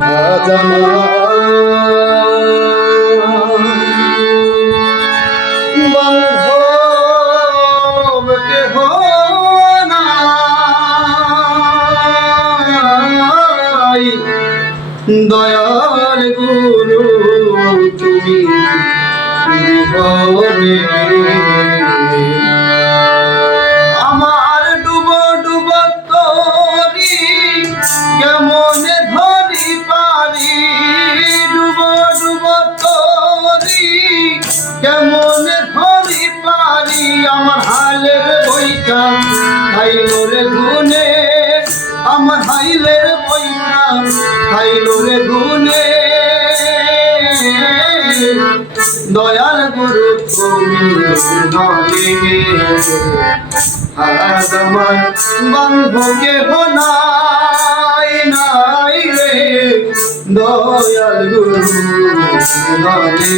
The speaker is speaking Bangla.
আজ বান্ধব কেহ নাই, দয়ার গুরু তুমি বিহনে আমার ডুব ডুব তরি কেমনে ধরি পারি, ডুব ডুব তরি কেমনে ধরি পারি, আমার হালের বইটা খাইলো রে গুনে, আমার হাইলের বইটা খাইলো রে গুনে, দয়াল গুরু তুমি নহে, আজ আমার বান্ধব কেহ নাই নাই রে, দয়াল গুরু নহে।